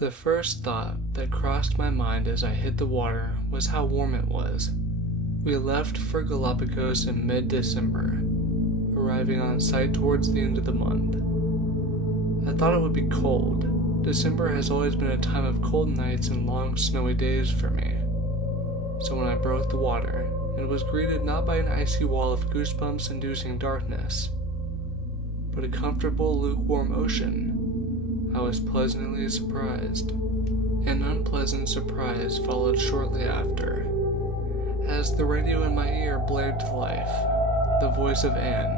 The first thought that crossed my mind as I hit the water was how warm it was. We left for Galapagos in mid-December, arriving on site towards the end of the month. I thought it would be cold. December has always been a time of cold nights and long snowy days for me. So when I broke the water, and was greeted not by an icy wall of goosebumps-inducing darkness, but a comfortable, lukewarm ocean, I was pleasantly surprised. An unpleasant surprise followed shortly after, as the radio in my ear blared to life, the voice of Anne,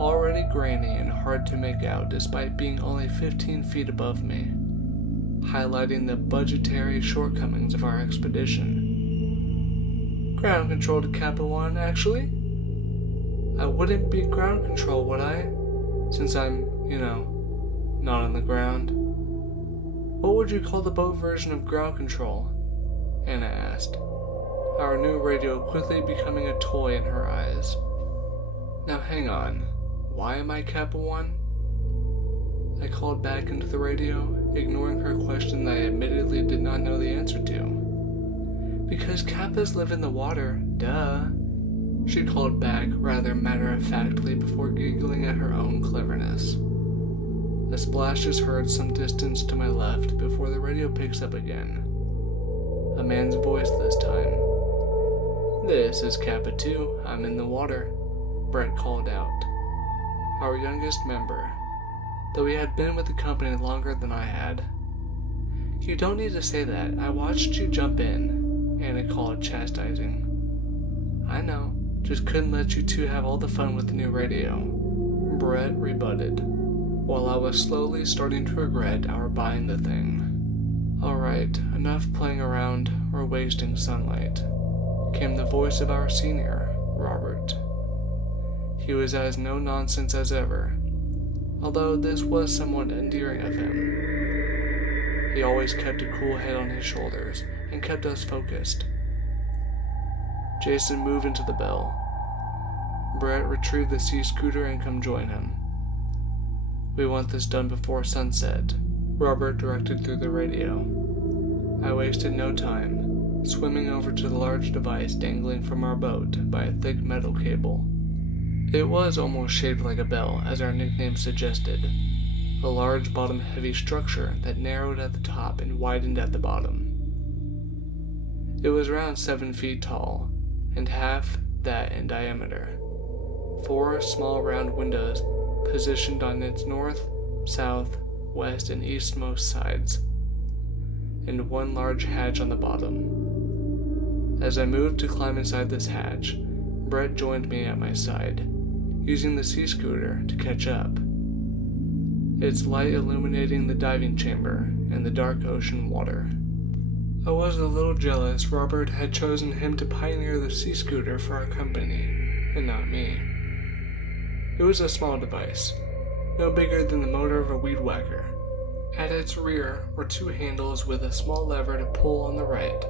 already grainy and hard to make out despite being only 15 feet above me, highlighting the budgetary shortcomings of our expedition. Ground control to Kappa 1, actually? I wouldn't be ground control, would I? Since I'm, not on the ground. What would you call the boat version of ground control? Anna asked, our new radio quickly becoming a toy in her eyes. Now hang on, why am I Kappa 1? I called back into the radio, ignoring her question that I admittedly did not know the answer to. Because Kappas live in the water, duh. She called back rather matter-of-factly before giggling at her own cleverness. A splash is heard some distance to my left before the radio picks up again. A man's voice this time. This is Kappa 2, I'm in the water, Brett called out. Our youngest member, though he had been with the company longer than I had. You don't need to say that, I watched you jump in, Anna called, chastising. I know, just couldn't let you two have all the fun with the new radio, Brett rebutted, while I was slowly starting to regret our buying the thing. Alright, enough playing around or wasting sunlight, came the voice of our senior, Robert. He was as no-nonsense as ever, although this was somewhat endearing of him. He always kept a cool head on his shoulders and kept us focused. Jason moved into the bell. Brett retrieved the sea scooter and come join him. We want this done before sunset, Robert directed through the radio. I wasted no time, swimming over to the large device dangling from our boat by a thick metal cable. It was almost shaped like a bell, as our nickname suggested, a large bottom-heavy structure that narrowed at the top and widened at the bottom. It was around 7 feet tall, and half that in diameter. 4 small round windows positioned on its north, south, west, and eastmost sides, and 1 large hatch on the bottom. As I moved to climb inside this hatch, Brett joined me at my side, using the sea scooter to catch up, its light illuminating the diving chamber and the dark ocean water. I was a little jealous Robert had chosen him to pioneer the sea scooter for our company, and not me. It was a small device, no bigger than the motor of a weed whacker. At its rear were 2 handles with a small lever to pull on the right,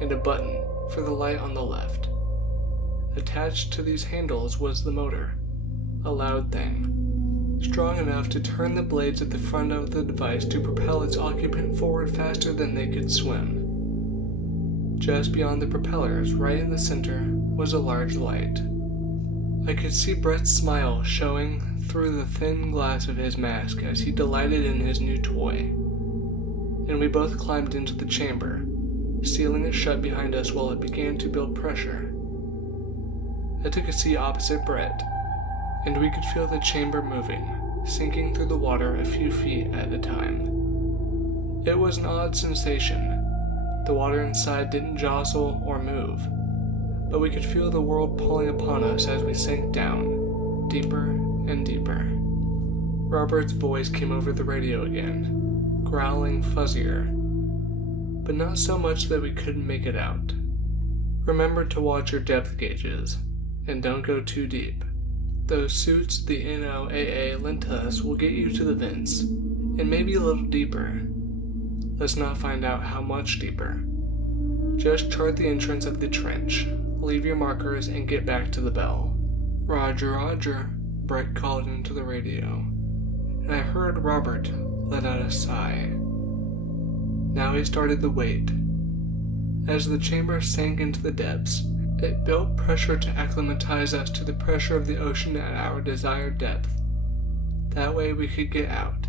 and a button for the light on the left. Attached to these handles was the motor, a loud thing, strong enough to turn the blades at the front of the device to propel its occupant forward faster than they could swim. Just beyond the propellers, right in the center, was a large light. I could see Brett's smile showing through the thin glass of his mask as he delighted in his new toy, and we both climbed into the chamber, sealing it shut behind us while it began to build pressure. I took a seat opposite Brett, and we could feel the chamber moving, sinking through the water a few feet at a time. It was an odd sensation. The water inside didn't jostle or move, but we could feel the world pulling upon us as we sank down, deeper and deeper. Robert's voice came over the radio again, growling fuzzier, but not so much that we couldn't make it out. Remember to watch your depth gauges, and don't go too deep. Those suits the NOAA lent us will get you to the vents, and maybe a little deeper. Let's not find out how much deeper. Just chart the entrance of the trench, leave your markers, and get back to the bell. Roger, Roger, Brett called into the radio, and I heard Robert let out a sigh. Now he started the wait. As the chamber sank into the depths, it built pressure to acclimatize us to the pressure of the ocean at our desired depth. That way we could get out,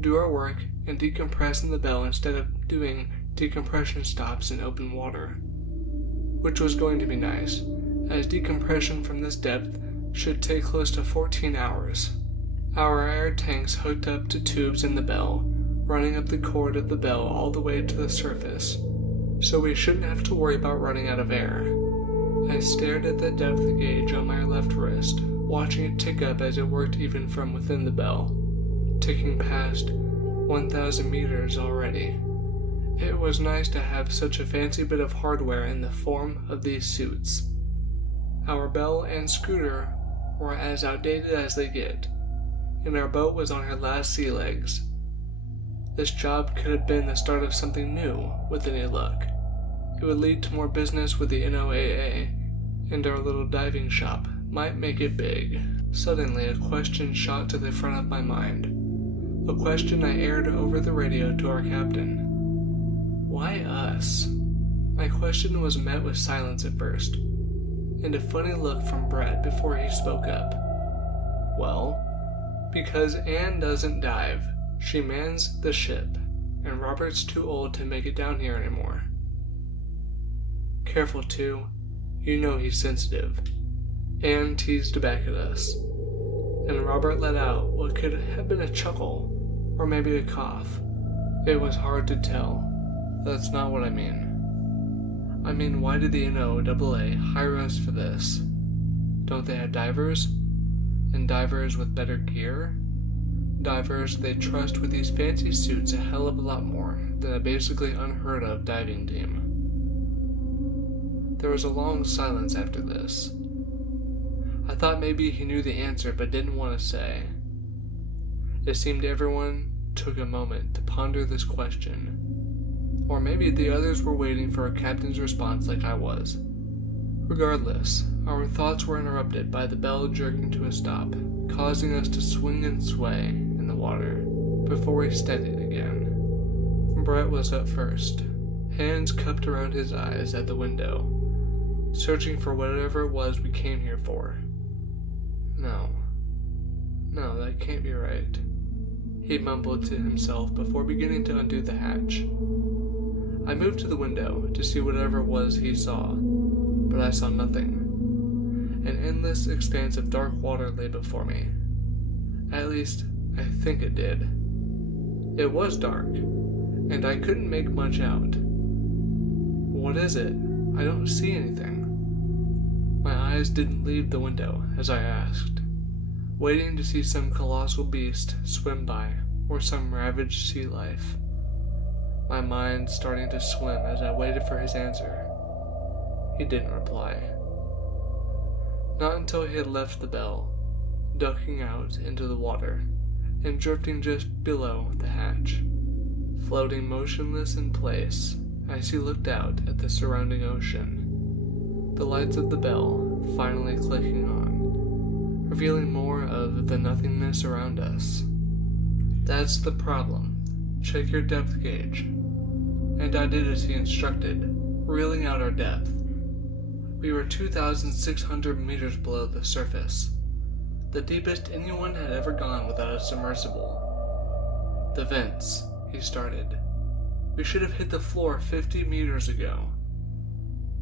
do our work, and decompress in the bell instead of doing decompression stops in open water. Which was going to be nice, as decompression from this depth should take close to 14 hours. Our air tanks hooked up to tubes in the bell, running up the cord of the bell all the way to the surface, so we shouldn't have to worry about running out of air. I stared at the depth gauge on my left wrist, watching it tick up as it worked even from within the bell, ticking past 1,000 meters already. It was nice to have such a fancy bit of hardware in the form of these suits. Our bell and scooter were as outdated as they get, and our boat was on her last sea legs. This job could have been the start of something new with any luck. It would lead to more business with the NOAA, and our little diving shop might make it big. Suddenly, a question shot to the front of my mind. A question I aired over the radio to our captain. Why us? My question was met with silence at first, and a funny look from Brett before he spoke up. Well, because Anne doesn't dive, she mans the ship, and Robert's too old to make it down here anymore. Careful too, you know he's sensitive. Anne teased back at us, and Robert let out what could have been a chuckle, or maybe a cough. It was hard to tell. That's not what I mean. I mean, why did the NOAA hire us for this? Don't they have divers? And divers with better gear? Divers they trust with these fancy suits a hell of a lot more than a basically unheard of diving team. There was a long silence after this. I thought maybe he knew the answer but didn't want to say. It seemed everyone took a moment to ponder this question. Or maybe the others were waiting for a captain's response like I was. Regardless, our thoughts were interrupted by the bell jerking to a stop, causing us to swing and sway in the water before we steadied again. Brett was up first, hands cupped around his eyes at the window, searching for whatever it was we came here for. No, that can't be right, he mumbled to himself before beginning to undo the hatch. I moved to the window to see whatever it was he saw, but I saw nothing. An endless expanse of dark water lay before me. At least, I think it did. It was dark, and I couldn't make much out. What is it? I don't see anything. My eyes didn't leave the window as I asked, waiting to see some colossal beast swim by, or some ravaged sea life. My mind starting to swim as I waited for his answer. He didn't reply. Not until he had left the bell, ducking out into the water, and drifting just below the hatch. Floating motionless in place as he looked out at the surrounding ocean. The lights of the bell finally clicking on, revealing more of the nothingness around us. That's the problem. Check your depth gauge. And I did as he instructed, reeling out our depth. We were 2,600 meters below the surface, the deepest anyone had ever gone without a submersible. The vents, he started. We should have hit the floor 50 meters ago.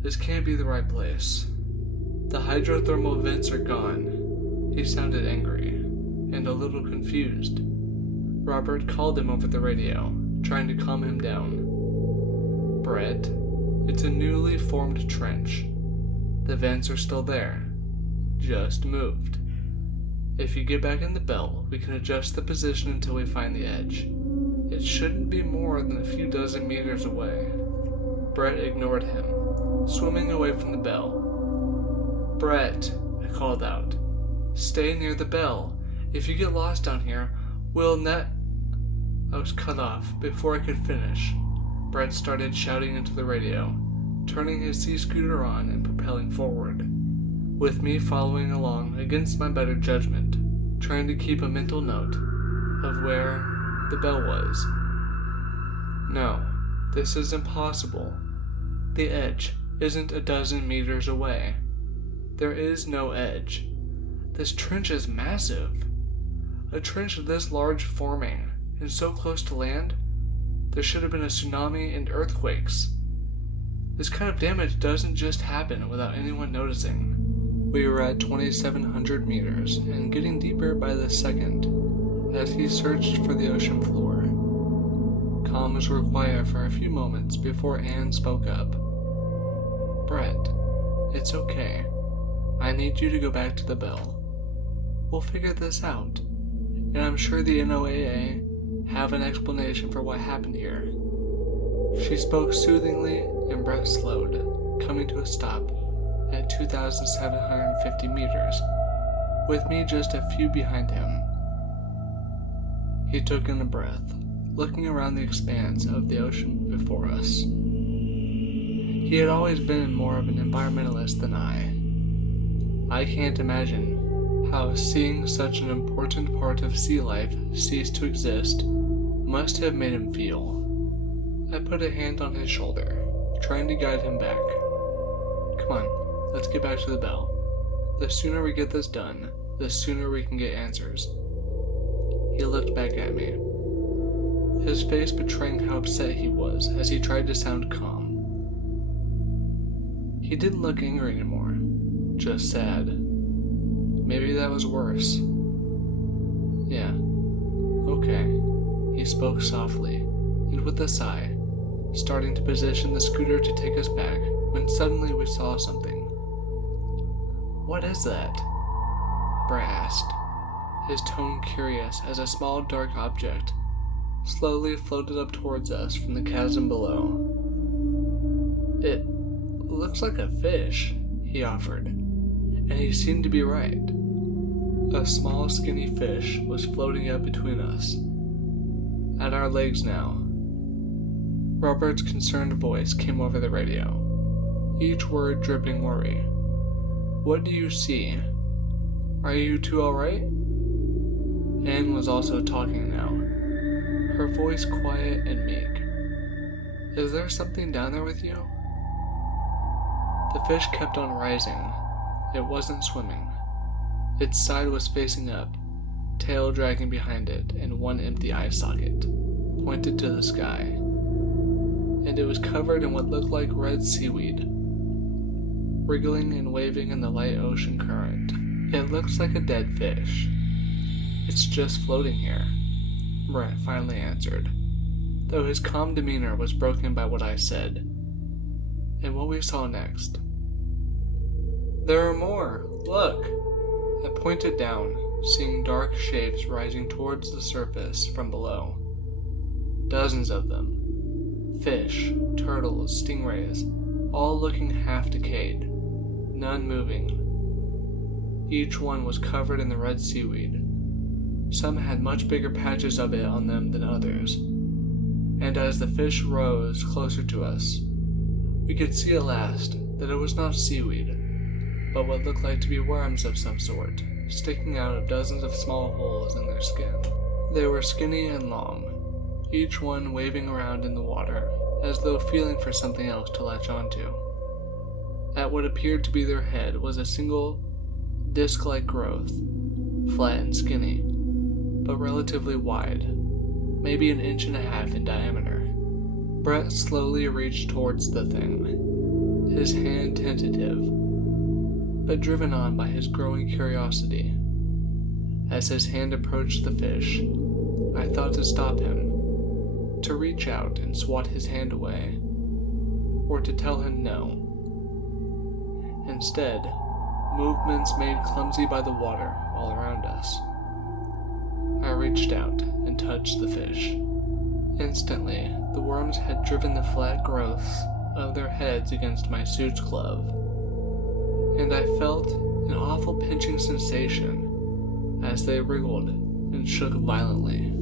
This can't be the right place. The hydrothermal vents are gone. He sounded angry, and a little confused. Robert called him over the radio, trying to calm him down. Brett, it's a newly formed trench. The vents are still there, just moved. If you get back in the bell, we can adjust the position until we find the edge. It shouldn't be more than a few dozen meters away. Brett ignored him, swimming away from the bell. Brett, I called out, stay near the bell. If you get lost down here, I was cut off before I could finish. Brett started shouting into the radio, turning his sea scooter on and propelling forward, with me following along against my better judgment, trying to keep a mental note of where the bell was. No, This is impossible. The edge isn't a dozen meters away. There is no edge. This trench is massive. A trench this large forming and so close to land, there should have been a tsunami and earthquakes. This kind of damage doesn't just happen without anyone noticing. We were at 2,700 meters and getting deeper by the second as he searched for the ocean floor. Comms were quiet for a few moments before Anne spoke up. "Brett, it's okay. I need you to go back to the bell. We'll figure this out, and I'm sure the NOAA have an explanation for what happened here." She spoke soothingly, and Brett slowed, coming to a stop at 2,750 meters, with me just a few behind him. He took in a breath, looking around the expanse of the ocean before us. He had always been more of an environmentalist than I. I can't imagine how seeing such an important part of sea life cease to exist must have made him feel. I put a hand on his shoulder, trying to guide him back. "Come on, let's get back to the bell. The sooner we get this done, the sooner we can get answers." He looked back at me, his face betraying how upset he was as he tried to sound calm. He didn't look angry anymore, just sad. Maybe that was worse. "Yeah, okay," he spoke softly, and with a sigh, starting to position the scooter to take us back, when suddenly we saw something. "What is that?" Brett asked, his tone curious as a small dark object slowly floated up towards us from the chasm below. "It looks like a fish," he offered, and he seemed to be right. A small skinny fish was floating up between us, at our legs now. Robert's concerned voice came over the radio, each word dripping worry. "What do you see? Are you two alright?" Anne was also talking now, her voice quiet and meek. "Is there something down there with you?" The fish kept on rising. It wasn't swimming. Its side was facing up, tail dragging behind it, and one empty eye socket pointed to the sky. And it was covered in what looked like red seaweed, wriggling and waving in the light ocean current. "It looks like a dead fish. It's just floating here," Brett finally answered, though his calm demeanor was broken by what I said, and what we saw next. "There are more! Look!" I pointed down, seeing dark shapes rising towards the surface from below. Dozens of them. Fish, turtles, stingrays, all looking half decayed, none moving. Each one was covered in the red seaweed. Some had much bigger patches of it on them than others, and as the fish rose closer to us, we could see at last that it was not seaweed, but what looked like to be worms of some sort, sticking out of dozens of small holes in their skin. They were skinny and long, each one waving around in the water, as though feeling for something else to latch onto. At what appeared to be their head was a single, disc-like growth, flat and skinny, but relatively wide, maybe an inch and a half in diameter. Brett slowly reached towards the thing, his hand tentative, but driven on by his growing curiosity. As his hand approached the fish, I thought to stop him, to reach out and swat his hand away, or to tell him no. Instead, movements made clumsy by the water all around us. I reached out and touched the fish. Instantly, the worms had driven the flat growths of their heads against my suit's glove, and I felt an awful pinching sensation as they wriggled and shook violently.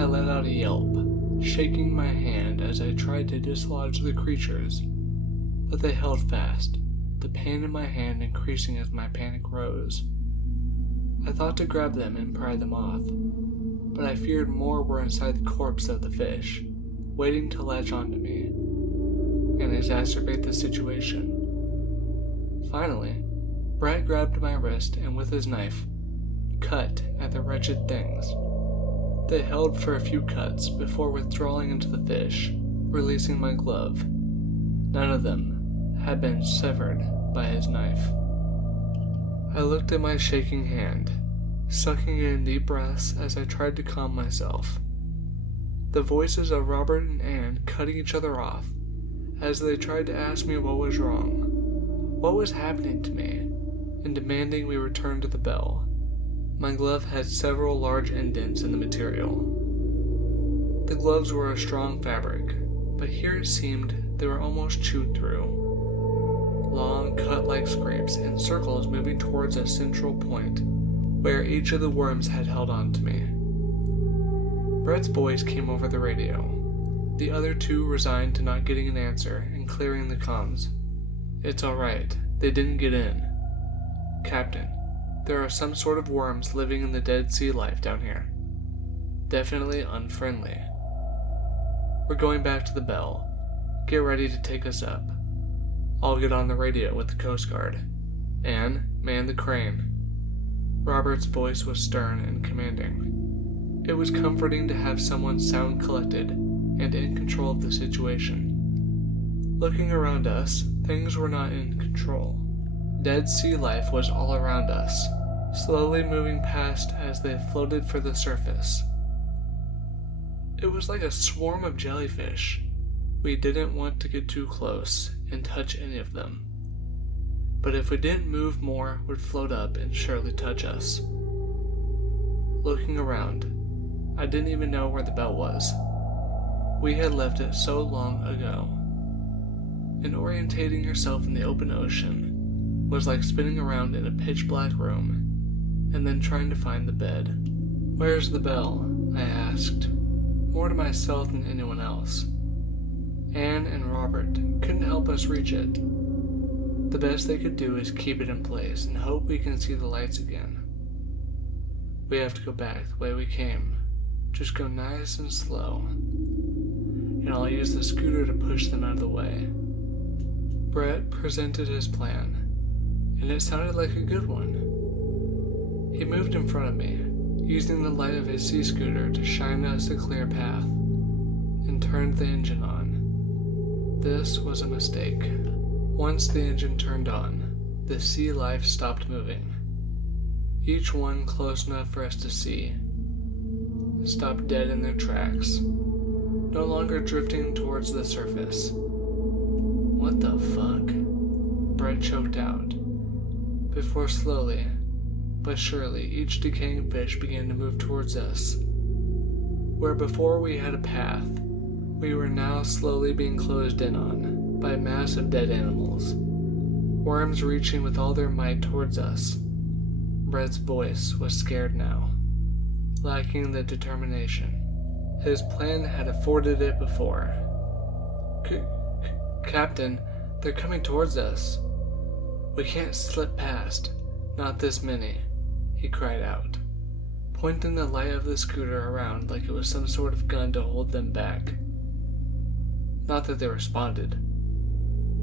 I let out a yelp, shaking my hand as I tried to dislodge the creatures, but they held fast, the pain in my hand increasing as my panic rose. I thought to grab them and pry them off, but I feared more were inside the corpse of the fish, waiting to latch onto me. and exacerbate the situation. Finally, Brett grabbed my wrist and with his knife, cut at the wretched things. They held for a few cuts before withdrawing into the fish, releasing my glove. None of them had been severed by his knife. I looked at my shaking hand, sucking in deep breaths as I tried to calm myself. The voices of Robert and Anne cutting each other off as they tried to ask me what was wrong, what was happening to me, and demanding we return to the bell. My glove had several large indents in the material. The gloves were a strong fabric, but here it seemed they were almost chewed through. Long, cut-like scrapes and circles moving towards a central point, where each of the worms had held on to me. Brett's voice came over the radio. The other two resigned to not getting an answer and clearing the comms. "It's alright, they didn't get in. Captain, there are some sort of worms living in the dead sea life down here. Definitely unfriendly. We're going back to the bell. Get ready to take us up. I'll get on the radio with the Coast Guard. Anne, man the crane." Robert's voice was stern and commanding. It was comforting to have someone sound collected and in control of the situation. Looking around us, things were not in control. Dead sea life was all around us, slowly moving past as they floated for the surface. It was like a swarm of jellyfish. We didn't want to get too close and touch any of them. But if we didn't move more, would float up and surely touch us. Looking around, I didn't even know where the bell was. We had left it so long ago. And orientating yourself in the open ocean was like spinning around in a pitch-black room and then trying to find the bed. "Where's the bell?" I asked, more to myself than anyone else. Anne and Robert couldn't help us reach it. The best they could do is keep it in place and hope we can see the lights again. "We have to go back the way we came. Just go nice and slow. And I'll use the scooter to push them out of the way." Brett presented his plan, and it sounded like a good one. He moved in front of me, using the light of his sea scooter to shine us a clear path, and turned the engine on. This was a mistake. Once the engine turned on, the sea life stopped moving. Each one close enough for us to see stopped dead in their tracks, no longer drifting towards the surface. "What the fuck?" Brett choked out, before slowly but surely each decaying fish began to move towards us. Where before we had a path, we were now slowly being closed in on by a mass of dead animals, worms reaching with all their might towards us. Brett's voice was scared now, lacking the determination his plan had afforded it before. Captain, they're coming towards us. We can't slip past, not this many," he cried out, pointing the light of the scooter around like it was some sort of gun to hold them back. Not that they responded.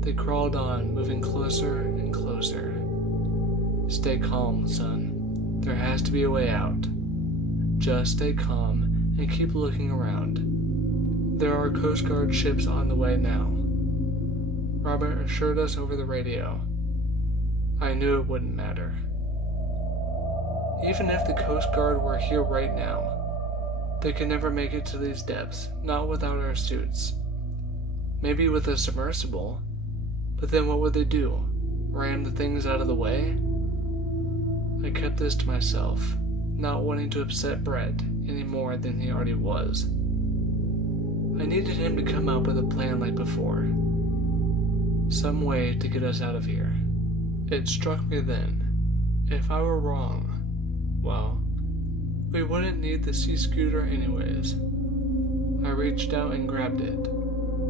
They crawled on, moving closer and closer. "Stay calm, son. There has to be a way out. Just stay calm and keep looking around. There are Coast Guard ships on the way now," Robert assured us over the radio. I knew it wouldn't matter. Even if the Coast Guard were here right now, they could never make it to these depths, not without our suits. Maybe with a submersible, but then what would they do? Ram the things out of the way? I kept this to myself, not wanting to upset Brett any more than he already was. I needed him to come up with a plan like before. Some way to get us out of here. It struck me then, if I were wrong, well, we wouldn't need the sea scooter anyways. I reached out and grabbed it,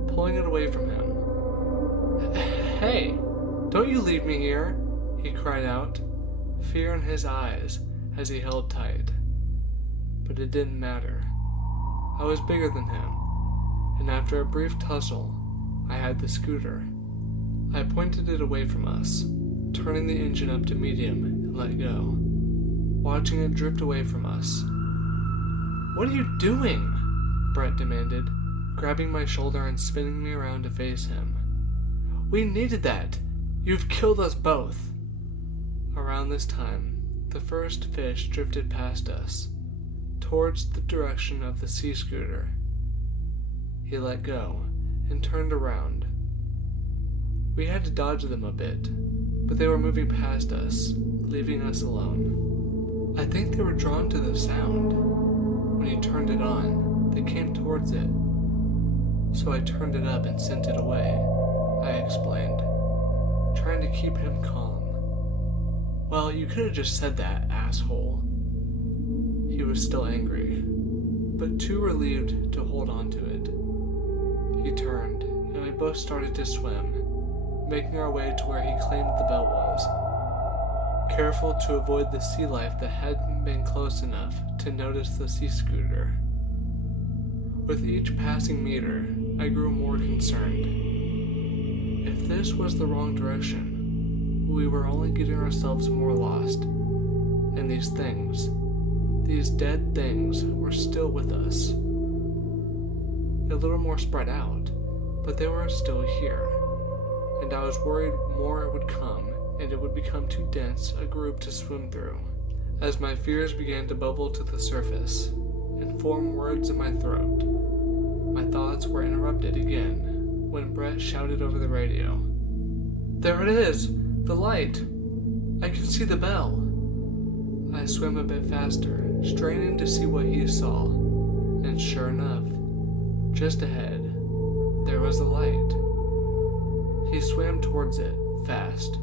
pulling it away from him. "Hey, don't you leave me here," he cried out, fear in his eyes as he held tight. But it didn't matter. I was bigger than him, and after a brief tussle, I had the scooter. I pointed it away from us, turning the engine up to medium and let go, watching it drift away from us. "What are you doing?" Brett demanded, grabbing my shoulder and spinning me around to face him. "We needed that! You've killed us both!" Around this time, the first fish drifted past us, towards the direction of the sea scooter. He let go and turned around. We had to dodge them a bit, but they were moving past us, leaving us alone. I think they were drawn to the sound. When he turned it on, they came towards it. So I turned it up and sent it away, I explained, trying to keep him calm. "Well, you could have just said that, asshole." He was still angry, but too relieved to hold on to it. He turned, and we both started to swim, making our way to where he claimed the bell was, careful to avoid the sea life that hadn't been close enough to notice the sea scooter. With each passing meter, I grew more concerned. If this was the wrong direction, we were only getting ourselves more lost, and these dead things, were still with us. A little more spread out, but they were still here, and I was worried more would come and it would become too dense a group to swim through. As my fears began to bubble to the surface and form words in my throat, my thoughts were interrupted again when Brett shouted over the radio, "There it is! The light! I can see the bell!" I swam a bit faster, straining to see what he saw, and sure enough, just ahead, there was the light. He swam towards it, fast,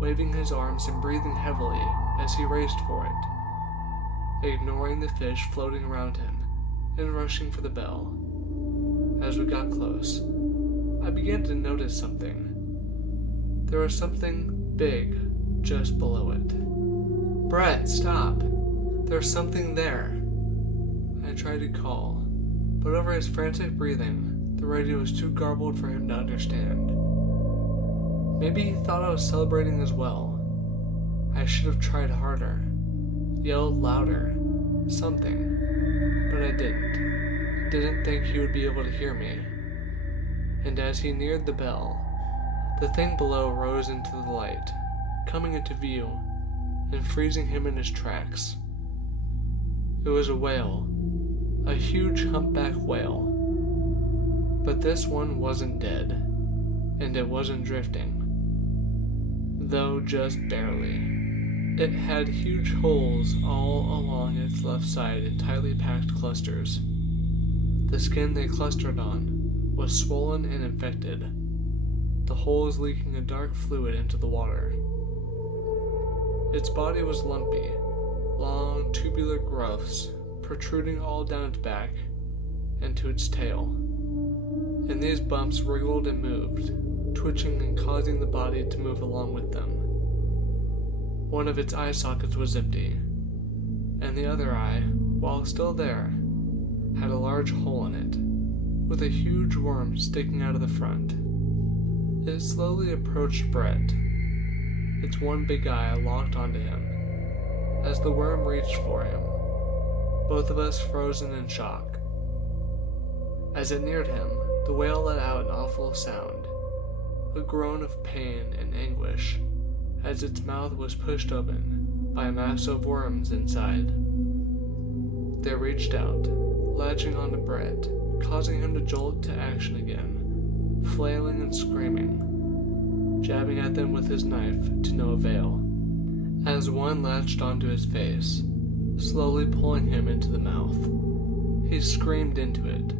waving his arms and breathing heavily as he raced for it, ignoring the fish floating around him and rushing for the bell. As we got close, I began to notice something. There was something big just below it. "Brett, stop! There's something there!" I tried to call, but over his frantic breathing, the radio was too garbled for him to understand. Maybe he thought I was celebrating as well. I should have tried harder, yelled louder, something, but I didn't think he would be able to hear me. And as he neared the bell, the thing below rose into the light, coming into view and freezing him in his tracks. It was a whale, a huge humpback whale. But this one wasn't dead, and it wasn't drifting, though just barely. It had huge holes all along its left side in tightly packed clusters. The skin they clustered on was swollen and infected, the holes leaking a dark fluid into the water. Its body was lumpy, long tubular growths protruding all down its back and to its tail, and these bumps wriggled and moved, twitching and causing the body to move along with them. One of its eye sockets was empty, and the other eye, while still there, had a large hole in it, with a huge worm sticking out of the front. It slowly approached Brett, its one big eye locked onto him. As the worm reached for him, both of us frozen in shock. As it neared him, the whale let out an awful sound, a groan of pain and anguish, as its mouth was pushed open by a mass of worms inside. They reached out, latching onto Brett, causing him to jolt to action again, flailing and screaming, jabbing at them with his knife to no avail. As one latched onto his face, slowly pulling him into the mouth, he screamed into it,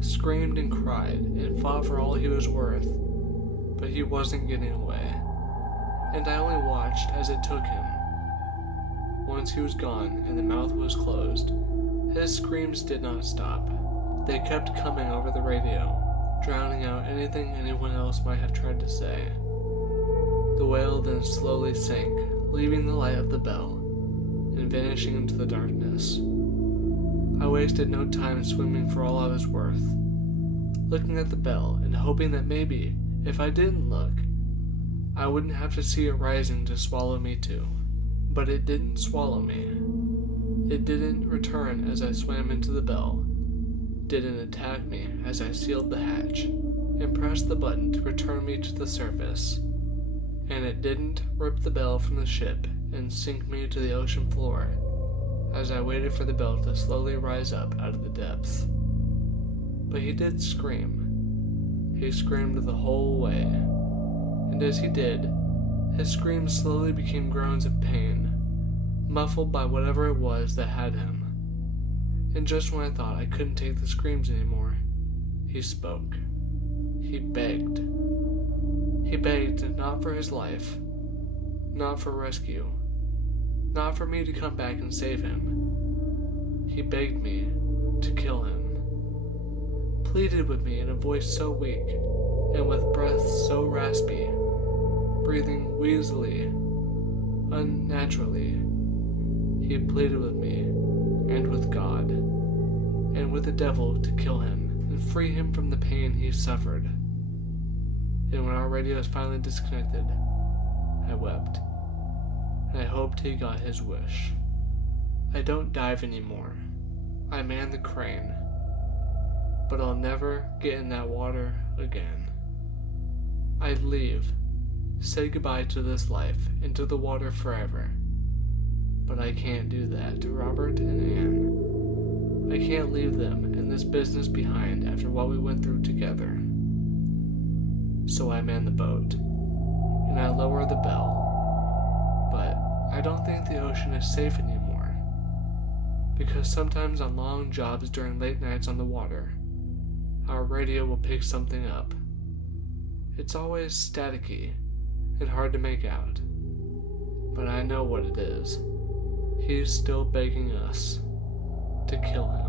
screamed and cried and fought for all he was worth, but he wasn't getting away, and I only watched as it took him. Once he was gone and the mouth was closed, his screams did not stop. They kept coming over the radio, drowning out anything anyone else might have tried to say. The whale then slowly sank, leaving the light of the bell, and vanishing into the darkness. I wasted no time swimming for all I was worth. looking at the bell and hoping that maybe, if I didn't look, I wouldn't have to see it rising to swallow me too. But it didn't swallow me. It didn't return as I swam into the bell, didn't attack me as I sealed the hatch and pressed the button to return me to the surface, and it didn't rip the bell from the ship and sink me to the ocean floor as I waited for the bell to slowly rise up out of the depths. But he did scream. He screamed the whole way, and as he did, his screams slowly became groans of pain, muffled by whatever it was that had him. And just when I thought I couldn't take the screams anymore, he spoke. He begged. He begged not for his life, not for rescue, not for me to come back and save him. He begged me to kill him, pleaded with me in a voice so weak and with breath so raspy, breathing wheezily, unnaturally. He pleaded with me and with God and with the devil to kill him and free him from the pain he suffered. And when our radio was finally disconnected, I wept, and I hoped he got his wish. I don't dive anymore. I man the crane, but I'll never get in that water again. I'd leave, say goodbye to this life, into the water forever. But I can't do that to Robert and Anne. I can't leave them and this business behind after what we went through together. So I man the boat, and I lower the bell. But I don't think the ocean is safe anymore, because sometimes on long jobs during late nights on the water, our radio will pick something up. It's always staticky and hard to make out, but I know what it is. He's still begging us to kill him.